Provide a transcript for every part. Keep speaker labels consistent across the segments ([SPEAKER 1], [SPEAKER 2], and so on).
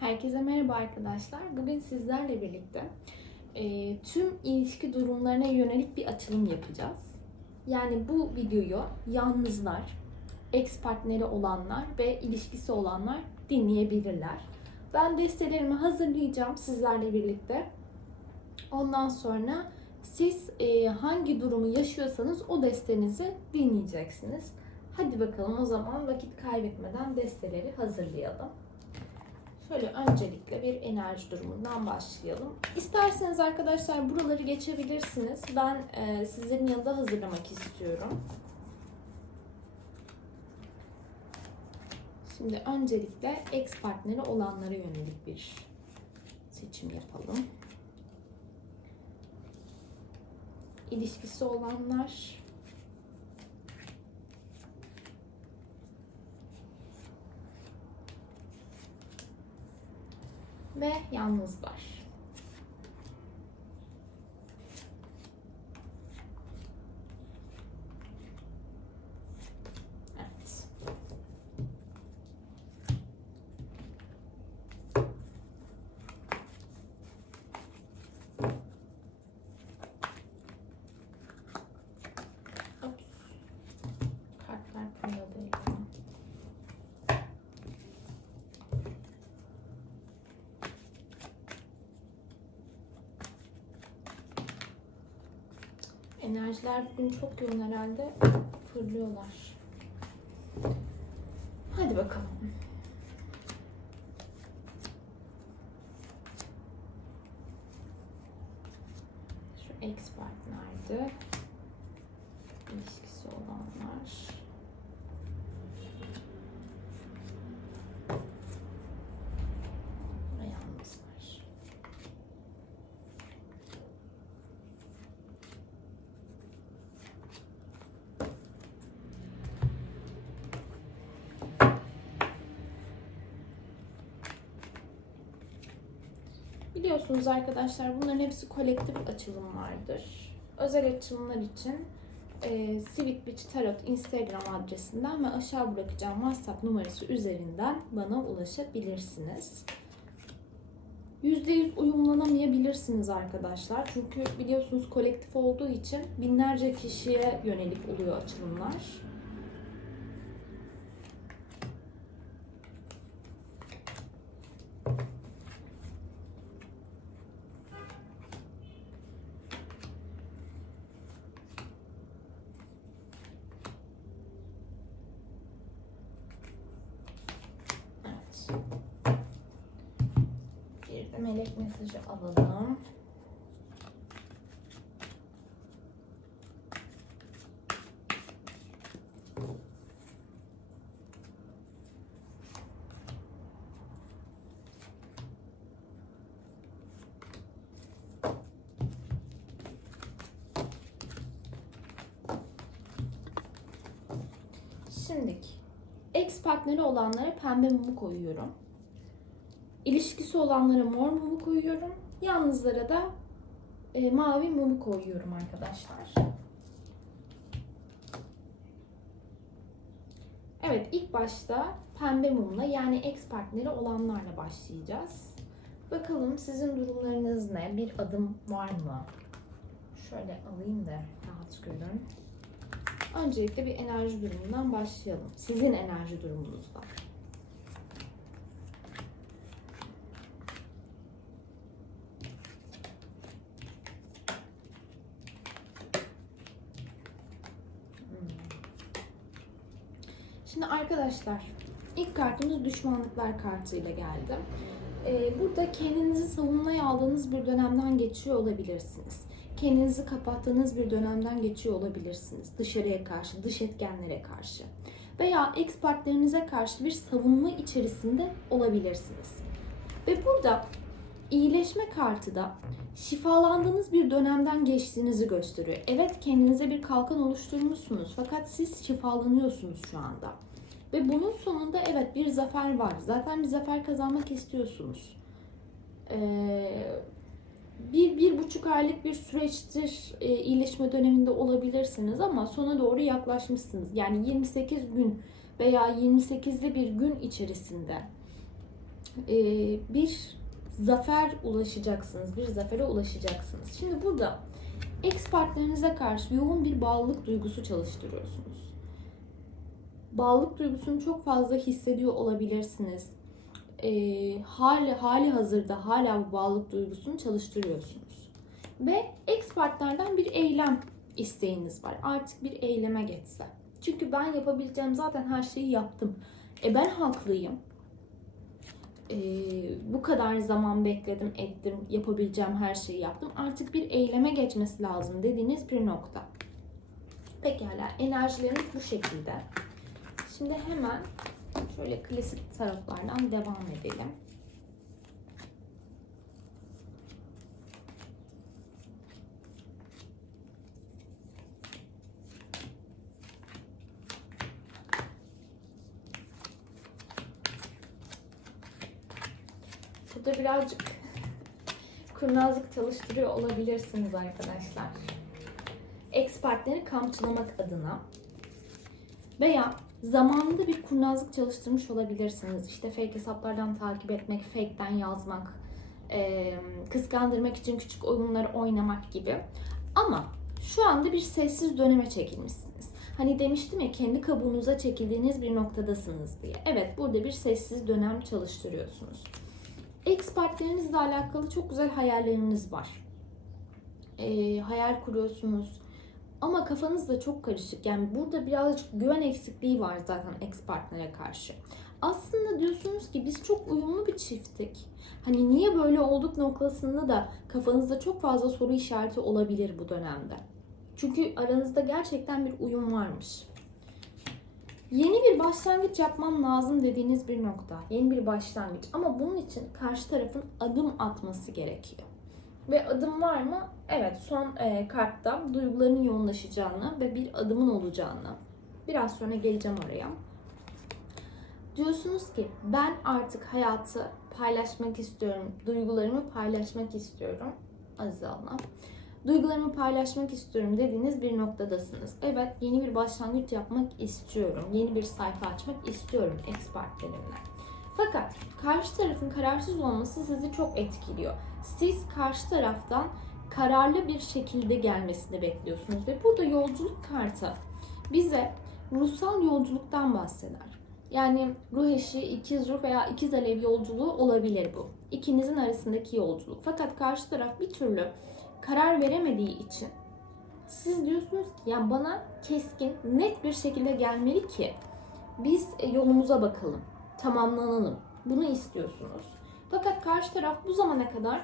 [SPEAKER 1] Herkese merhaba arkadaşlar. Bugün sizlerle birlikte e, tüm ilişki durumlarına yönelik bir açılım yapacağız. Yani bu videoyu yalnızlar, ex partneri olanlar ve ilişkisi olanlar dinleyebilirler. Ben destelerimi hazırlayacağım sizlerle birlikte. Ondan sonra siz e, hangi durumu yaşıyorsanız o destenizi dinleyeceksiniz. Hadi bakalım o zaman vakit kaybetmeden desteleri hazırlayalım. Şöyle öncelikle bir enerji durumundan başlayalım. İsterseniz arkadaşlar buraları geçebilirsiniz. Ben e, sizlerin yanında hazırlamak istiyorum. Şimdi öncelikle ex partneri olanlara yönelik bir seçim yapalım. İlişkisi olanlar, ve yalnızlar. Evet. Ops. Kartlar kırıldı ya. Enerjiler bugün çok yoğun herhalde. Fırlıyorlar. Hadi bakalım. Şu ex partnerdi. İlişkisi olanlar. Ve yalnızlar. Biliyorsunuz arkadaşlar bunların hepsi kolektif açılımlardır. Özel açılımlar için e, Civic Beach Tarot Instagram adresinden ve aşağı bırakacağım WhatsApp numarası üzerinden bana ulaşabilirsiniz. %100 uyumlanamayabilirsiniz arkadaşlar. Çünkü biliyorsunuz kolektif olduğu için binlerce kişiye yönelik oluyor açılımlar. Evet. Bir de melek mesajı alalım. Şimdiki ex partneri olanlara pembe mumu koyuyorum. İlişkisi olanlara mor mumu koyuyorum. Yalnızlara da e, mavi mumu koyuyorum arkadaşlar. Evet ilk başta pembe mumla yani ex partneri olanlarla başlayacağız. Bakalım sizin durumlarınız ne? Bir adım var mı? Şöyle alayım da rahat görün. Öncelikle bir enerji durumundan başlayalım. Sizin enerji durumunuzdan. Hmm. Şimdi arkadaşlar ilk kartımız düşmanlıklar kartıyla geldi. Ee, burada kendinizi savunmaya aldığınız bir dönemden geçiyor olabilirsiniz kendinizi kapattığınız bir dönemden geçiyor olabilirsiniz. Dışarıya karşı, dış etkenlere karşı. Veya ex partnerinize karşı bir savunma içerisinde olabilirsiniz. Ve burada iyileşme kartı da şifalandığınız bir dönemden geçtiğinizi gösteriyor. Evet kendinize bir kalkan oluşturmuşsunuz fakat siz şifalanıyorsunuz şu anda. Ve bunun sonunda evet bir zafer var. Zaten bir zafer kazanmak istiyorsunuz. Ee, bir, bir buçuk aylık bir süreçtir e, iyileşme döneminde olabilirsiniz ama sona doğru yaklaşmışsınız. Yani 28 gün veya 28'li bir gün içerisinde e, bir zafer ulaşacaksınız, bir zafere ulaşacaksınız. Şimdi burada ex partnerinize karşı yoğun bir bağlılık duygusu çalıştırıyorsunuz. Bağlılık duygusunu çok fazla hissediyor olabilirsiniz. E, hali, hali hazırda hala bu bağlılık duygusunu çalıştırıyorsunuz. Ve ex partnerden bir eylem isteğiniz var. Artık bir eyleme geçse. Çünkü ben yapabileceğim zaten her şeyi yaptım. E ben haklıyım. E, bu kadar zaman bekledim, ettim, yapabileceğim her şeyi yaptım. Artık bir eyleme geçmesi lazım dediğiniz bir nokta. Pekala, enerjilerimiz bu şekilde. Şimdi hemen şöyle klasik tarotlardan devam edelim. Burada birazcık kurnazlık çalıştırıyor olabilirsiniz arkadaşlar. Ex partneri kamçılamak adına veya zamanında bir kurnazlık çalıştırmış olabilirsiniz. İşte fake hesaplardan takip etmek, fake'ten yazmak, e, kıskandırmak için küçük oyunları oynamak gibi. Ama şu anda bir sessiz döneme çekilmişsiniz. Hani demiştim ya kendi kabuğunuza çekildiğiniz bir noktadasınız diye. Evet burada bir sessiz dönem çalıştırıyorsunuz. Ex partnerinizle alakalı çok güzel hayalleriniz var. E, hayal kuruyorsunuz. Ama kafanız da çok karışık. Yani burada birazcık güven eksikliği var zaten ex partnere karşı. Aslında diyorsunuz ki biz çok uyumlu bir çifttik. Hani niye böyle olduk noktasında da kafanızda çok fazla soru işareti olabilir bu dönemde. Çünkü aranızda gerçekten bir uyum varmış. Yeni bir başlangıç yapmam lazım dediğiniz bir nokta. Yeni bir başlangıç. Ama bunun için karşı tarafın adım atması gerekiyor. Ve adım var mı? Evet son e, kartta duyguların yoğunlaşacağını ve bir adımın olacağını. Biraz sonra geleceğim oraya. Diyorsunuz ki ben artık hayatı paylaşmak istiyorum. Duygularımı paylaşmak istiyorum. Aziz Allah. Duygularımı paylaşmak istiyorum dediğiniz bir noktadasınız. Evet yeni bir başlangıç yapmak istiyorum. Yeni bir sayfa açmak istiyorum ex partnerimle. Fakat karşı tarafın kararsız olması sizi çok etkiliyor. Siz karşı taraftan kararlı bir şekilde gelmesini bekliyorsunuz ve burada yolculuk kartı bize ruhsal yolculuktan bahseder. Yani ruh eşi, ikiz ruh veya ikiz alev yolculuğu olabilir bu. İkinizin arasındaki yolculuk. Fakat karşı taraf bir türlü karar veremediği için siz diyorsunuz ki yani bana keskin, net bir şekilde gelmeli ki biz yolumuza bakalım, tamamlanalım. Bunu istiyorsunuz. Fakat karşı taraf bu zamana kadar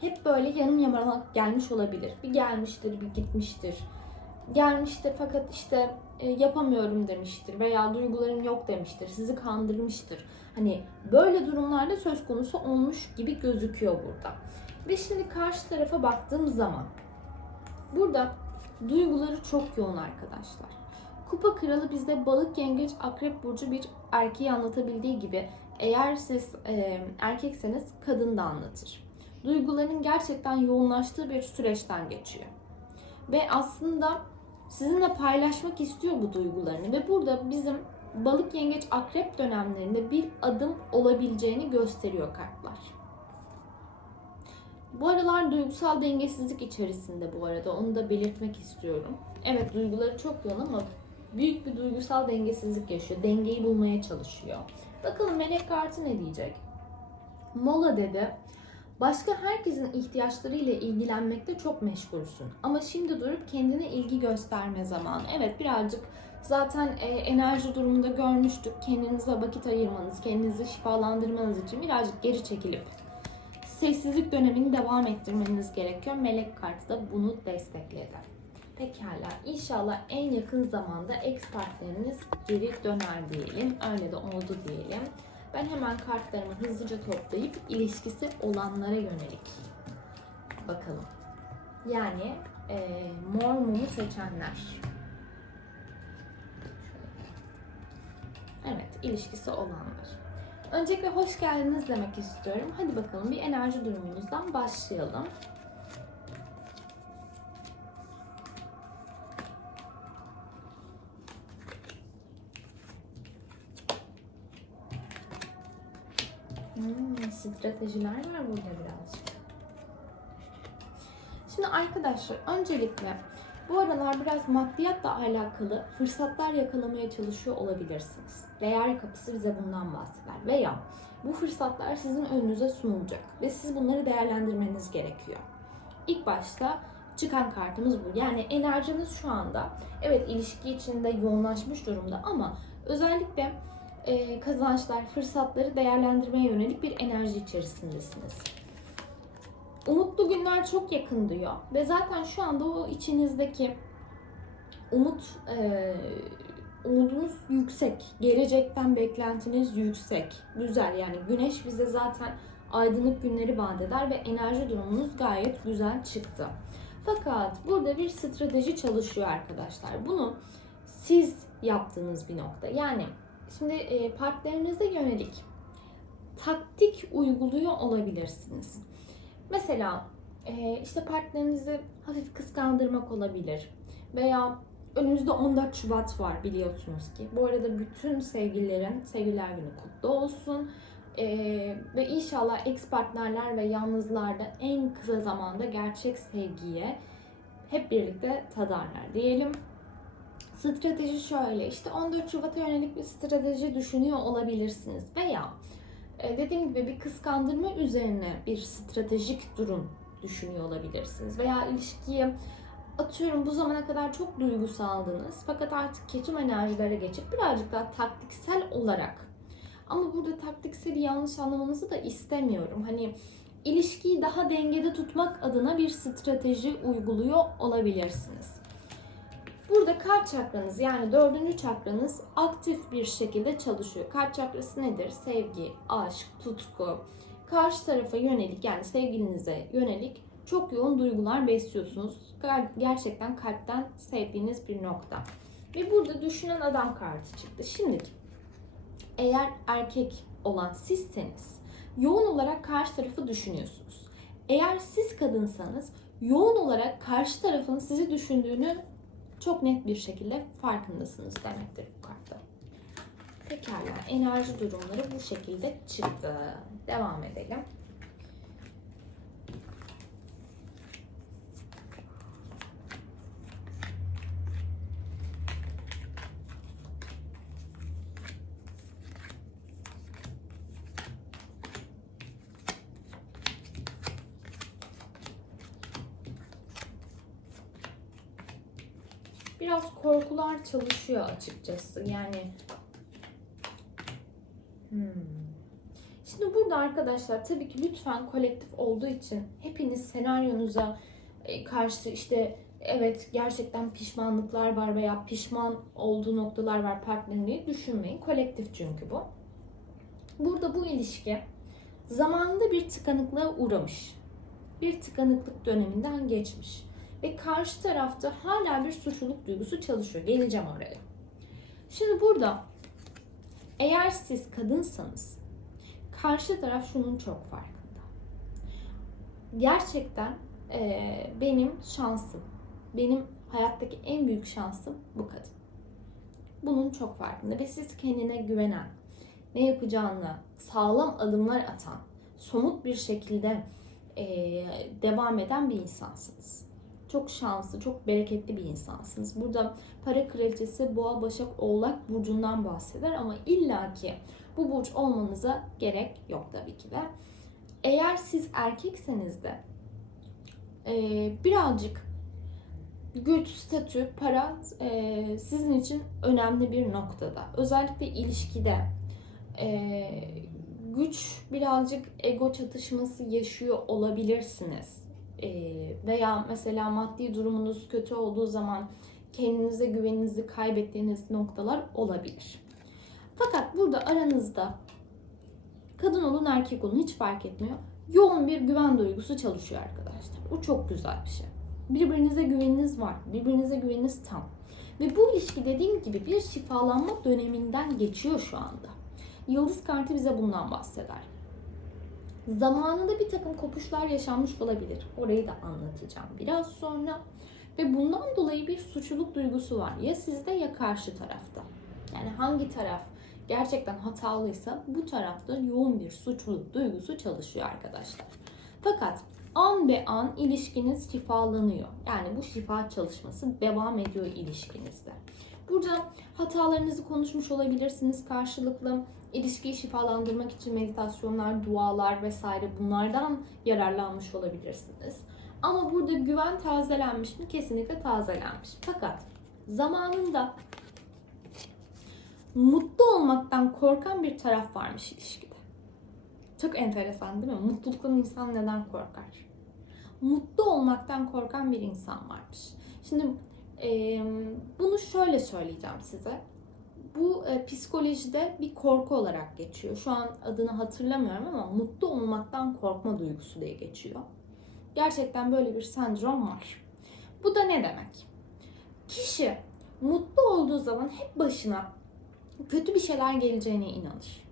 [SPEAKER 1] hep böyle yarım yamalak gelmiş olabilir. Bir gelmiştir, bir gitmiştir. Gelmiştir fakat işte e, yapamıyorum demiştir veya duygularım yok demiştir. Sizi kandırmıştır. Hani böyle durumlarda söz konusu olmuş gibi gözüküyor burada. Ve şimdi karşı tarafa baktığım zaman burada duyguları çok yoğun arkadaşlar. Kupa kralı bizde balık, yengeç, akrep burcu bir erkeği anlatabildiği gibi eğer siz e, erkekseniz kadın da anlatır. Duyguların gerçekten yoğunlaştığı bir süreçten geçiyor. Ve aslında sizinle paylaşmak istiyor bu duygularını ve burada bizim balık, yengeç, akrep dönemlerinde bir adım olabileceğini gösteriyor kartlar. Bu aralar duygusal dengesizlik içerisinde bu arada. Onu da belirtmek istiyorum. Evet duyguları çok yoğun ama büyük bir duygusal dengesizlik yaşıyor. Dengeyi bulmaya çalışıyor. Bakalım melek kartı ne diyecek? Mola dedi. Başka herkesin ihtiyaçlarıyla ilgilenmekte çok meşgulsün. Ama şimdi durup kendine ilgi gösterme zamanı. Evet birazcık zaten e, enerji durumunda görmüştük. Kendinize vakit ayırmanız, kendinizi şifalandırmanız için birazcık geri çekilip sessizlik dönemini devam ettirmeniz gerekiyor. Melek kartı da bunu destekledi. Pekala. İnşallah en yakın zamanda ex partneriniz geri döner diyelim. Öyle de oldu diyelim. Ben hemen kartlarımı hızlıca toplayıp ilişkisi olanlara yönelik bakalım. Yani e, mor mumu seçenler. Evet, ilişkisi olanlar. Öncelikle hoş geldiniz demek istiyorum. Hadi bakalım bir enerji durumunuzdan başlayalım. Hmm, stratejiler var burada birazcık. Şimdi arkadaşlar öncelikle bu aralar biraz maddiyatla alakalı fırsatlar yakalamaya çalışıyor olabilirsiniz. Değer kapısı bize bundan bahseder. Veya bu fırsatlar sizin önünüze sunulacak ve siz bunları değerlendirmeniz gerekiyor. İlk başta çıkan kartımız bu. Yani enerjiniz şu anda evet ilişki içinde yoğunlaşmış durumda ama özellikle kazançlar, fırsatları değerlendirmeye yönelik bir enerji içerisindesiniz. Umutlu günler çok yakın diyor ve zaten şu anda o içinizdeki umut e, umudunuz yüksek, gelecekten beklentiniz yüksek, güzel yani güneş bize zaten aydınlık günleri vaat eder ve enerji durumunuz gayet güzel çıktı. Fakat burada bir strateji çalışıyor arkadaşlar. Bunu siz yaptığınız bir nokta. Yani şimdi e, partnerinize yönelik taktik uyguluyor olabilirsiniz. Mesela e, işte partnerinizi hafif kıskandırmak olabilir. Veya önümüzde 14 Şubat var biliyorsunuz ki. Bu arada bütün sevgililerin sevgililer günü kutlu olsun. E, ve inşallah ex partnerler ve yalnızlarda en kısa zamanda gerçek sevgiye hep birlikte tadarlar diyelim. Strateji şöyle işte 14 Şubat'a yönelik bir strateji düşünüyor olabilirsiniz veya e, dediğim gibi bir kıskandırma üzerine bir stratejik durum düşünüyor olabilirsiniz. Veya ilişkiyi atıyorum bu zamana kadar çok duygusaldınız fakat artık keçim enerjilere geçip birazcık daha taktiksel olarak ama burada taktikseli yanlış anlamanızı da istemiyorum. Hani ilişkiyi daha dengede tutmak adına bir strateji uyguluyor olabilirsiniz. Burada kalp çakranız yani dördüncü çakranız aktif bir şekilde çalışıyor. Kalp çakrası nedir? Sevgi, aşk, tutku. Karşı tarafa yönelik yani sevgilinize yönelik çok yoğun duygular besliyorsunuz. Gerçekten kalpten sevdiğiniz bir nokta. Ve burada düşünen adam kartı çıktı. Şimdi eğer erkek olan sizseniz yoğun olarak karşı tarafı düşünüyorsunuz. Eğer siz kadınsanız yoğun olarak karşı tarafın sizi düşündüğünü çok net bir şekilde farkındasınız demektir bu kartta. Pekala enerji durumları bu şekilde çıktı. Devam edelim. biraz çalışıyor açıkçası. Yani hmm. Şimdi burada arkadaşlar tabii ki lütfen kolektif olduğu için hepiniz senaryonuza e, karşı işte evet gerçekten pişmanlıklar var veya pişman olduğu noktalar var partnerini düşünmeyin. Kolektif çünkü bu. Burada bu ilişki zamanında bir tıkanıklığa uğramış. Bir tıkanıklık döneminden geçmiş ve karşı tarafta hala bir suçluluk duygusu çalışıyor. Geleceğim oraya. Şimdi burada eğer siz kadınsanız karşı taraf şunun çok farkında. Gerçekten e, benim şansım, benim hayattaki en büyük şansım bu kadın. Bunun çok farkında ve siz kendine güvenen, ne yapacağını sağlam adımlar atan, somut bir şekilde e, devam eden bir insansınız çok şanslı, çok bereketli bir insansınız. Burada para kraliçesi Boğa, Başak, Oğlak burcundan bahseder ama illaki bu burç olmanıza gerek yok tabii ki de. Eğer siz erkekseniz de e, birazcık güç, statü, para e, sizin için önemli bir noktada. Özellikle ilişkide e, güç birazcık ego çatışması yaşıyor olabilirsiniz veya mesela maddi durumunuz kötü olduğu zaman kendinize güveninizi kaybettiğiniz noktalar olabilir. Fakat burada aranızda kadın olun erkek olun hiç fark etmiyor. Yoğun bir güven duygusu çalışıyor arkadaşlar. Bu çok güzel bir şey. Birbirinize güveniniz var. Birbirinize güveniniz tam. Ve bu ilişki dediğim gibi bir şifalanma döneminden geçiyor şu anda. Yıldız kartı bize bundan bahseder. Zamanında bir takım kopuşlar yaşanmış olabilir. Orayı da anlatacağım biraz sonra. Ve bundan dolayı bir suçluluk duygusu var. Ya sizde ya karşı tarafta. Yani hangi taraf gerçekten hatalıysa bu tarafta yoğun bir suçluluk duygusu çalışıyor arkadaşlar. Fakat an be an ilişkiniz şifalanıyor. Yani bu şifa çalışması devam ediyor ilişkinizde. Burada hatalarınızı konuşmuş olabilirsiniz karşılıklı. İlişkiyi şifalandırmak için meditasyonlar, dualar vesaire bunlardan yararlanmış olabilirsiniz. Ama burada güven tazelenmiş mi? Kesinlikle tazelenmiş. Fakat zamanında mutlu olmaktan korkan bir taraf varmış ilişkide. Çok enteresan değil mi? Mutluluktan insan neden korkar? Mutlu olmaktan korkan bir insan varmış. Şimdi e, bunu şöyle söyleyeceğim size. Bu e, psikolojide bir korku olarak geçiyor. Şu an adını hatırlamıyorum ama mutlu olmaktan korkma duygusu diye geçiyor. Gerçekten böyle bir sendrom var. Bu da ne demek? Kişi mutlu olduğu zaman hep başına kötü bir şeyler geleceğine inanır.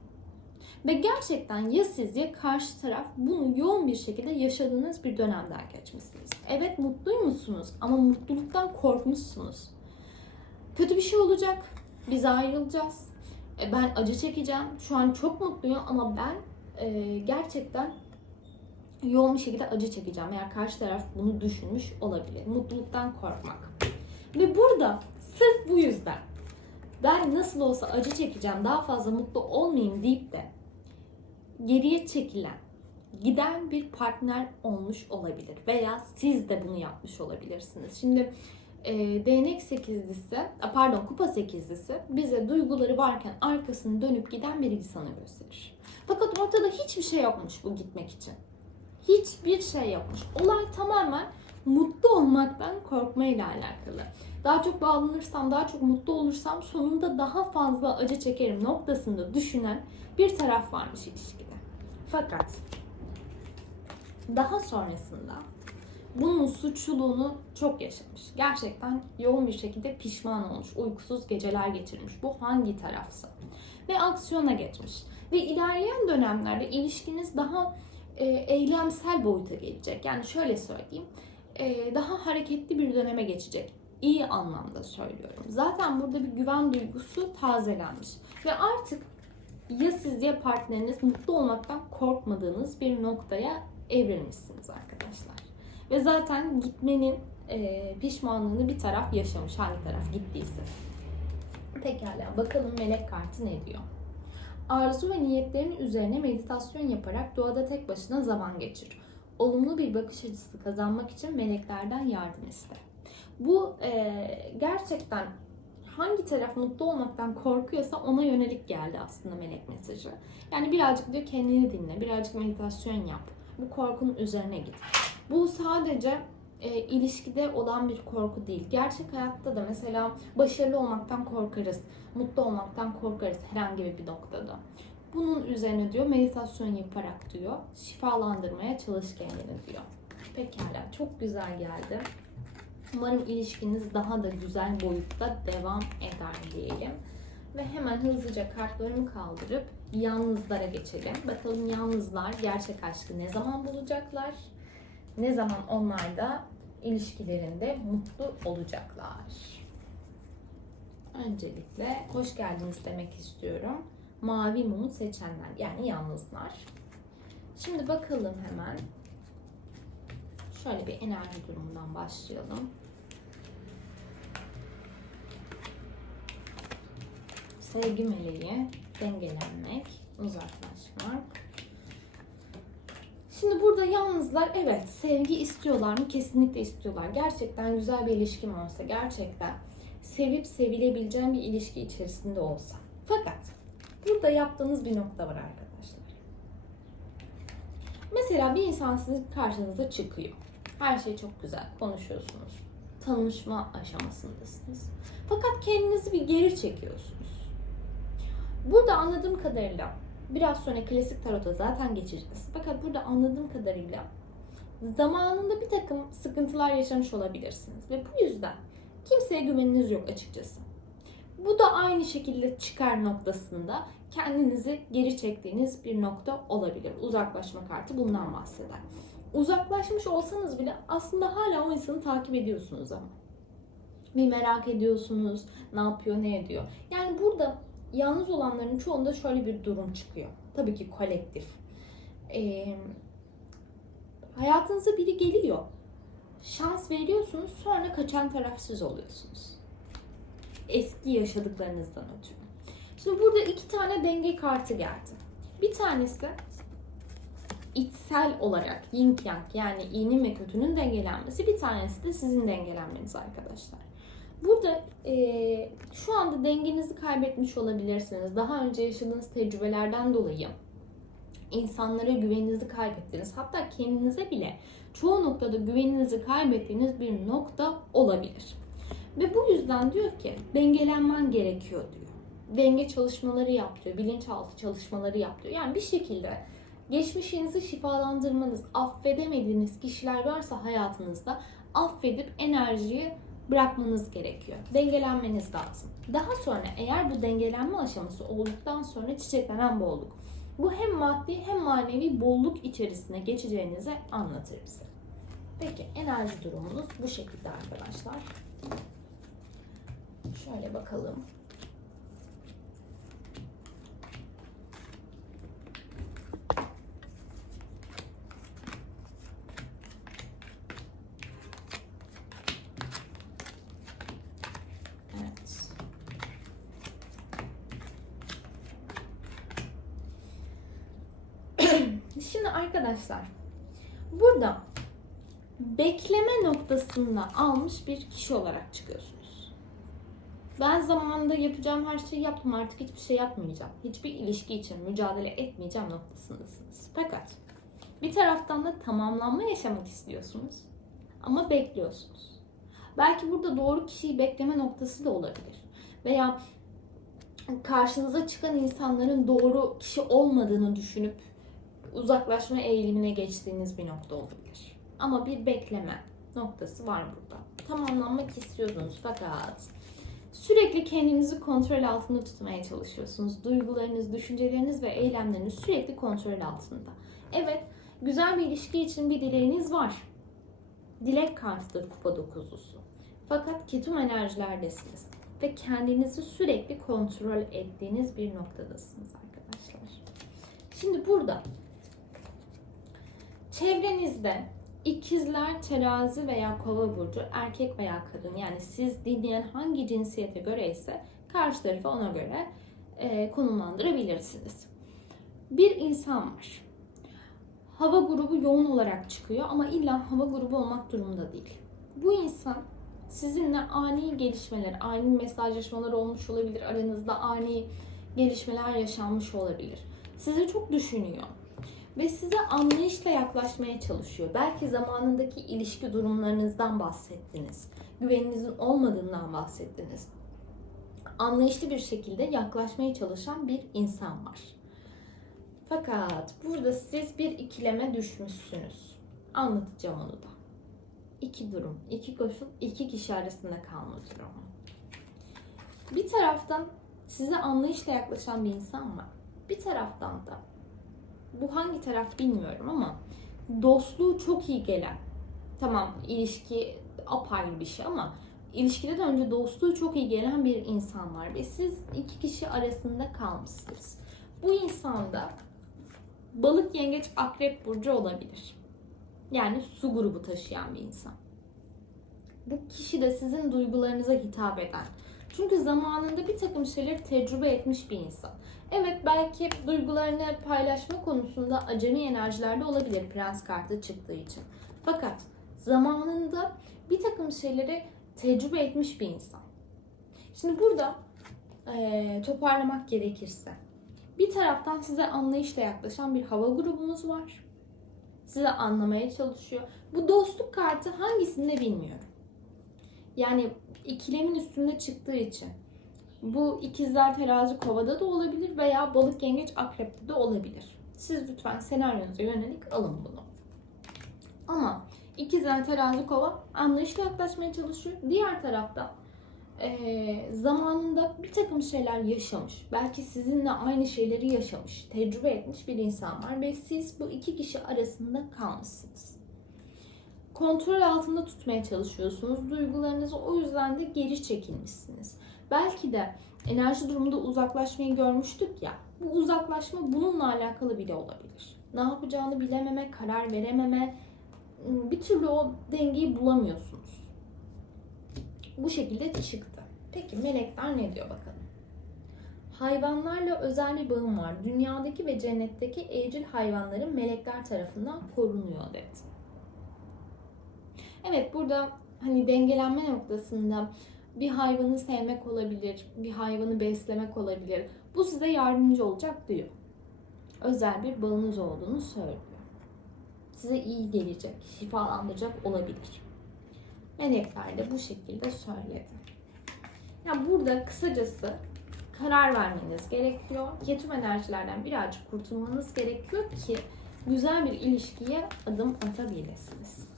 [SPEAKER 1] Ve gerçekten ya siz ya karşı taraf bunu yoğun bir şekilde yaşadığınız bir dönemden geçmişsiniz. Evet mutluymuşsunuz ama mutluluktan korkmuşsunuz. Kötü bir şey olacak. Biz ayrılacağız. E, Ben acı çekeceğim. Şu an çok mutluyum ama ben e, gerçekten yoğun bir şekilde acı çekeceğim. Eğer karşı taraf bunu düşünmüş olabilir. Mutluluktan korkmak. Ve burada sırf bu yüzden ben nasıl olsa acı çekeceğim, daha fazla mutlu olmayayım deyip de geriye çekilen, giden bir partner olmuş olabilir. Veya siz de bunu yapmış olabilirsiniz. Şimdi e, değnek sekizlisi, pardon kupa sekizlisi bize duyguları varken arkasını dönüp giden bir insanı gösterir. Fakat ortada hiçbir şey yokmuş bu gitmek için. Hiçbir şey yokmuş. Olay tamamen mutlu olmaktan korkmayla alakalı. Daha çok bağlanırsam, daha çok mutlu olursam sonunda daha fazla acı çekerim noktasında düşünen bir taraf varmış ilişkide. Fakat daha sonrasında bunun suçluluğunu çok yaşamış. Gerçekten yoğun bir şekilde pişman olmuş, uykusuz geceler geçirmiş. Bu hangi tarafsa? Ve aksiyona geçmiş. Ve ilerleyen dönemlerde ilişkiniz daha e, eylemsel boyuta gelecek. Yani şöyle söyleyeyim, e, daha hareketli bir döneme geçecek. İyi anlamda söylüyorum. Zaten burada bir güven duygusu tazelenmiş. Ve artık ya siz ya partneriniz mutlu olmaktan korkmadığınız bir noktaya evrilmişsiniz arkadaşlar. Ve zaten gitmenin e, pişmanlığını bir taraf yaşamış. Hangi taraf gittiyse. Pekala bakalım melek kartı ne diyor? Arzu ve niyetlerin üzerine meditasyon yaparak doğada tek başına zaman geçir. Olumlu bir bakış açısı kazanmak için meleklerden yardım iste. Bu e, gerçekten hangi taraf mutlu olmaktan korkuyorsa ona yönelik geldi aslında melek mesajı. Yani birazcık diyor kendini dinle, birazcık meditasyon yap. Bu korkunun üzerine git. Bu sadece e, ilişkide olan bir korku değil. Gerçek hayatta da mesela başarılı olmaktan korkarız, mutlu olmaktan korkarız herhangi bir noktada. Bunun üzerine diyor meditasyon yaparak diyor şifalandırmaya çalış kendini diyor. Pekala çok güzel geldi. Umarım ilişkiniz daha da güzel boyutta devam eder diyelim. Ve hemen hızlıca kartlarımı kaldırıp yalnızlara geçelim. Bakalım yalnızlar gerçek aşkı ne zaman bulacaklar? Ne zaman onlar da ilişkilerinde mutlu olacaklar? Öncelikle hoş geldiniz demek istiyorum. Mavi mumu seçenler yani yalnızlar. Şimdi bakalım hemen. Şöyle bir enerji durumundan başlayalım. Sevgi meleği, dengelenmek, uzaklaşmak. Şimdi burada yalnızlar evet sevgi istiyorlar mı? Kesinlikle istiyorlar. Gerçekten güzel bir ilişkim olsa, gerçekten sevip sevilebileceğim bir ilişki içerisinde olsa. Fakat burada yaptığınız bir nokta var arkadaşlar. Mesela bir insan sizin karşınıza çıkıyor. Her şey çok güzel, konuşuyorsunuz. Tanışma aşamasındasınız. Fakat kendinizi bir geri çekiyorsunuz. Burada anladığım kadarıyla biraz sonra klasik tarota zaten geçeceğiz. Fakat burada anladığım kadarıyla zamanında bir takım sıkıntılar yaşamış olabilirsiniz. Ve bu yüzden kimseye güveniniz yok açıkçası. Bu da aynı şekilde çıkar noktasında kendinizi geri çektiğiniz bir nokta olabilir. Uzaklaşma kartı bundan bahseder. Uzaklaşmış olsanız bile aslında hala o insanı takip ediyorsunuz ama. Bir merak ediyorsunuz, ne yapıyor, ne ediyor. Yani burada yalnız olanların çoğunda şöyle bir durum çıkıyor. Tabii ki kolektif. Ee, hayatınıza biri geliyor. Şans veriyorsunuz sonra kaçan taraf siz oluyorsunuz. Eski yaşadıklarınızdan ötürü. Şimdi burada iki tane denge kartı geldi. Bir tanesi içsel olarak yin yang yani iyinin ve kötünün dengelenmesi. Bir tanesi de sizin dengelenmeniz arkadaşlar. Burada eee, şu anda dengenizi kaybetmiş olabilirsiniz. Daha önce yaşadığınız tecrübelerden dolayı insanlara güveninizi kaybettiniz. Hatta kendinize bile çoğu noktada güveninizi kaybettiğiniz bir nokta olabilir. Ve bu yüzden diyor ki dengelenmen gerekiyor diyor. Denge çalışmaları yap diyor. Bilinçaltı çalışmaları yap diyor. Yani bir şekilde geçmişinizi şifalandırmanız, affedemediğiniz kişiler varsa hayatınızda affedip enerjiyi bırakmanız gerekiyor. Dengelenmeniz lazım. Daha sonra eğer bu dengelenme aşaması olduktan sonra çiçeklenen bolluk. Bu hem maddi hem manevi bolluk içerisine geçeceğinizi anlatır bize. Peki enerji durumunuz bu şekilde arkadaşlar. Şöyle bakalım. Evet. Şimdi arkadaşlar burada bekleme noktasında almış bir kişi olarak çıkıyorsunuz. Ben zamanında yapacağım her şeyi yaptım artık hiçbir şey yapmayacağım. Hiçbir ilişki için mücadele etmeyeceğim noktasındasınız. Fakat bir taraftan da tamamlanma yaşamak istiyorsunuz ama bekliyorsunuz. Belki burada doğru kişiyi bekleme noktası da olabilir. Veya karşınıza çıkan insanların doğru kişi olmadığını düşünüp uzaklaşma eğilimine geçtiğiniz bir nokta olabilir. Ama bir bekleme noktası var burada. Tamamlanmak istiyorsunuz fakat sürekli kendinizi kontrol altında tutmaya çalışıyorsunuz. Duygularınız, düşünceleriniz ve eylemleriniz sürekli kontrol altında. Evet, güzel bir ilişki için bir dileğiniz var. Dilek kartıdır kupa dokuzlusu. Fakat ketum enerjilerdesiniz ve kendinizi sürekli kontrol ettiğiniz bir noktadasınız arkadaşlar. Şimdi burada çevrenizde ikizler, terazi veya kova burcu erkek veya kadın yani siz dinleyen hangi cinsiyete göre ise karşı tarafı ona göre e, konumlandırabilirsiniz. Bir insan var. Hava grubu yoğun olarak çıkıyor ama illa hava grubu olmak durumunda değil. Bu insan sizinle ani gelişmeler, ani mesajlaşmalar olmuş olabilir. Aranızda ani gelişmeler yaşanmış olabilir. Sizi çok düşünüyor ve size anlayışla yaklaşmaya çalışıyor. Belki zamanındaki ilişki durumlarınızdan bahsettiniz. Güveninizin olmadığından bahsettiniz. Anlayışlı bir şekilde yaklaşmaya çalışan bir insan var. Fakat burada siz bir ikileme düşmüşsünüz. Anlatacağım onu da. İki durum, iki koşul, iki kişi arasında kalma durumu. Bir taraftan size anlayışla yaklaşan bir insan var. Bir taraftan da bu hangi taraf bilmiyorum ama dostluğu çok iyi gelen. Tamam ilişki apayrı bir şey ama ilişkide de önce dostluğu çok iyi gelen bir insan var ve siz iki kişi arasında kalmışsınız. Bu insanda balık, yengeç, akrep burcu olabilir. Yani su grubu taşıyan bir insan. Bu kişi de sizin duygularınıza hitap eden. Çünkü zamanında bir takım şeyleri tecrübe etmiş bir insan. Evet belki duygularını paylaşma konusunda acemi enerjilerde olabilir prens kartı çıktığı için. Fakat zamanında bir takım şeyleri tecrübe etmiş bir insan. Şimdi burada eee, toparlamak gerekirse bir taraftan size anlayışla yaklaşan bir hava grubumuz var. Size anlamaya çalışıyor. Bu dostluk kartı hangisinde bilmiyorum. Yani ikilemin üstünde çıktığı için. Bu ikizler terazi kovada da olabilir veya balık yengeç akrepte de olabilir. Siz lütfen senaryonuza yönelik alın bunu. Ama ikizler terazi kova anlayışla yaklaşmaya çalışıyor. Diğer tarafta eee, zamanında bir takım şeyler yaşamış. Belki sizinle aynı şeyleri yaşamış, tecrübe etmiş bir insan var ve siz bu iki kişi arasında kalmışsınız. Kontrol altında tutmaya çalışıyorsunuz. Duygularınızı o yüzden de geri çekilmişsiniz. Belki de enerji durumunda uzaklaşmayı görmüştük ya. Bu uzaklaşma bununla alakalı bile olabilir. Ne yapacağını bilememe, karar verememe, bir türlü o dengeyi bulamıyorsunuz. Bu şekilde çıktı. Peki melekler ne diyor bakalım? Hayvanlarla özel bir bağım var. Dünyadaki ve cennetteki evcil hayvanların melekler tarafından korunuyor dedi. Evet burada hani dengelenme noktasında bir hayvanı sevmek olabilir, bir hayvanı beslemek olabilir. Bu size yardımcı olacak diyor. Özel bir bağınız olduğunu söylüyor. Size iyi gelecek, şifalandıracak olabilir. Melekler de bu şekilde söyledi. Yani burada kısacası karar vermeniz gerekiyor. Ketum enerjilerden birazcık kurtulmanız gerekiyor ki güzel bir ilişkiye adım atabilirsiniz.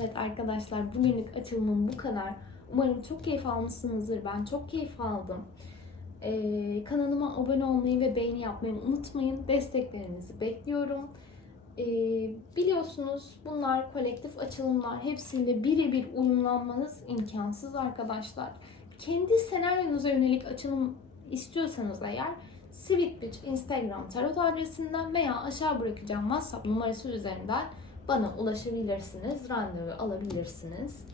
[SPEAKER 1] Evet arkadaşlar bugünlük açılımım bu kadar. Umarım çok keyif almışsınızdır. Ben çok keyif aldım. Ee, kanalıma abone olmayı ve beğeni yapmayı unutmayın. Desteklerinizi bekliyorum. Ee, biliyorsunuz bunlar kolektif açılımlar. Hepsiyle birebir uyumlanmanız imkansız arkadaşlar. Kendi senaryonuza yönelik açılım istiyorsanız eğer Sweet Instagram tarot adresinden veya aşağı bırakacağım WhatsApp numarası üzerinden bana ulaşabilirsiniz, randevu alabilirsiniz.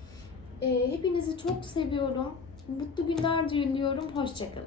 [SPEAKER 1] Ee, hepinizi çok seviyorum. Mutlu günler diliyorum. Hoşçakalın.